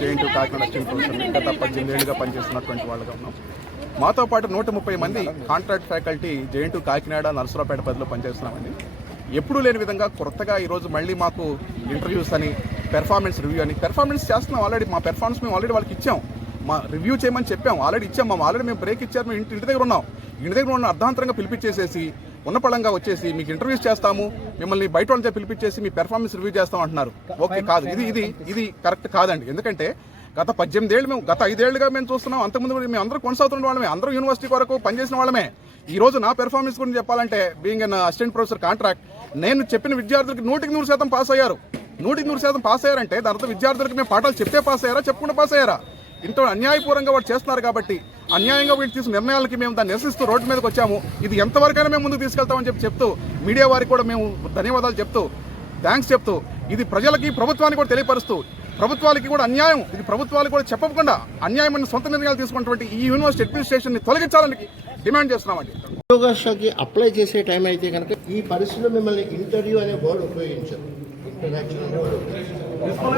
JNT Kakinada assistant professor గత పద్దెనిమిది ఏళ్ళుగా పనిచేస్తున్నటువంటి వాళ్ళుగా ఉన్నాం. మాతో పాటు నూట ముప్పై మంది contract faculty JNT Kakinada Narasaraopet పరిధిలో పనిచేస్తున్నామండి. ఎప్పుడూ లేని విధంగా కొత్తగా ఈరోజు మళ్ళీ మాకు ఇంటర్వ్యూస్ అని పెర్ఫార్మెన్స్ రివ్యూ అని పెర్ఫార్మెన్స్ చేస్తున్నాం ఆల్రెడీ మా పెర్ఫార్మెన్స్ మేము ఆల్రెడీ వాళ్ళకి ఇచ్చాం. మా రివ్యూ చేయమని చెప్పాం ఆల్రెడీ ఇచ్చాం మా ఆల్రెడీ మేము బ్రేక్ ఇచ్చారు మేము ఇంటి ఇంటి దగ్గర ఉన్నాం. ఇంటి దగ్గర ఉన్న అర్ధాంతరంగా పిలిపించేసేసి ఉన్నపళంగా వచ్చేసి మీకు ఇంటర్వ్యూస్ చేస్తాము మిమ్మల్ని బయట వాళ్ళతో పిలిపించేసి మీ పెర్ఫార్మెన్స్ రివ్యూ చేస్తాం అంటున్నారు. ఓకే కాదు. ఇది ఇది ఇది కరెక్ట్ కాదండి. ఎందుకంటే గత పద్దెనిమిది ఏళ్ళు మేము గత ఐదేళ్ళుగా మేము చూస్తున్నాం. అంతకుముందు మేము అందరూ కొనసాగుతున్న వాళ్ళమే అందరూ యూనివర్సిటీ వరకు పనిచేసిన వాళ్ళమే. ఈ రోజు నా పెర్ఫార్మెన్స్ గురించి చెప్పాలంటే being an assistant professor contract నేను చెప్పిన విద్యార్థులకు నూటికి నూరు శాతం పాస్ అయ్యారు. నూటికి నూరు శాతం పాస్ అయ్యారంటే దాని విద్యార్థులకు మేము పాఠాలు చెప్తే పాస్ అయ్యారా చెప్పకుండా పాస్ అయ్యారా? ఇంత అన్యాయపూర్వంగా వాడు చేస్తున్నారు కాబట్టి అన్యాయంగా వీటి తీసుకున్న నిర్ణయాలకి మేము దాన్ని నిరసిస్తూ రోడ్డు మీదకి వచ్చాము. ఇది ఎంతవరకైనా మేము ముందుకు తీసుకెళ్తామని చెప్పి చెప్తూ మీడియా వారికి కూడా మేము ధన్యవాదాలు చెప్తూ థ్యాంక్స్ చెప్తూ ఇది ప్రజలకి ప్రభుత్వానికి కూడా తెలియపరుస్తూ ప్రభుత్వాలకి కూడా అన్యాయం ఇది ప్రభుత్వాలు కూడా చెప్పకుండా అన్యాయమైన సొంత నిర్ణయాలు తీసుకున్నటువంటి ఈ యూనివర్సిటీ అడ్మినిస్ట్రేషన్ని తొలగించాలని డిమాండ్ చేస్తున్నామండి. ఉద్యోగస్తులకి అప్లై చేసే టైం అయితే కనుక ఈ పరిస్థితిలో మిమ్మల్ని ఇంటర్వ్యూ అనే వర్డ్ ఉపయోగించారు ఇంటరాక్షన్ అనే word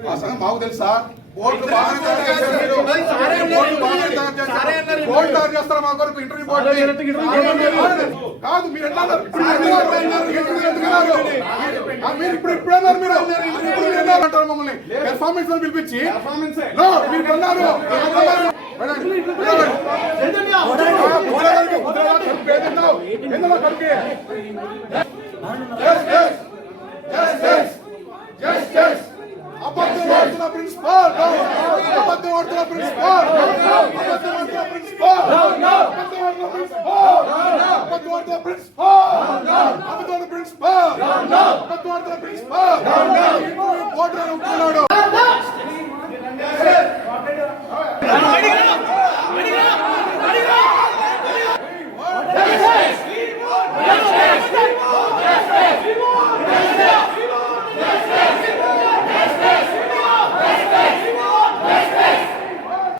ఆ సంగతి మాకు తెలుసా? బోర్డు బాగానే తయారు చేస్తారా మా కొరకు ఇంటర్వ్యూ బోర్డు కాదు మీరు ఎట్లా ఇప్పుడు ఇప్పుడు అన్నారు అంటారు మమ్మల్ని? పెర్ఫార్మెన్స్ అని పిలిపించి. మీరు అన్నారు. ప్రభుత్వార్థ ప్రిన్సిపాల్. కోర్టులో ఉంటున్నాడు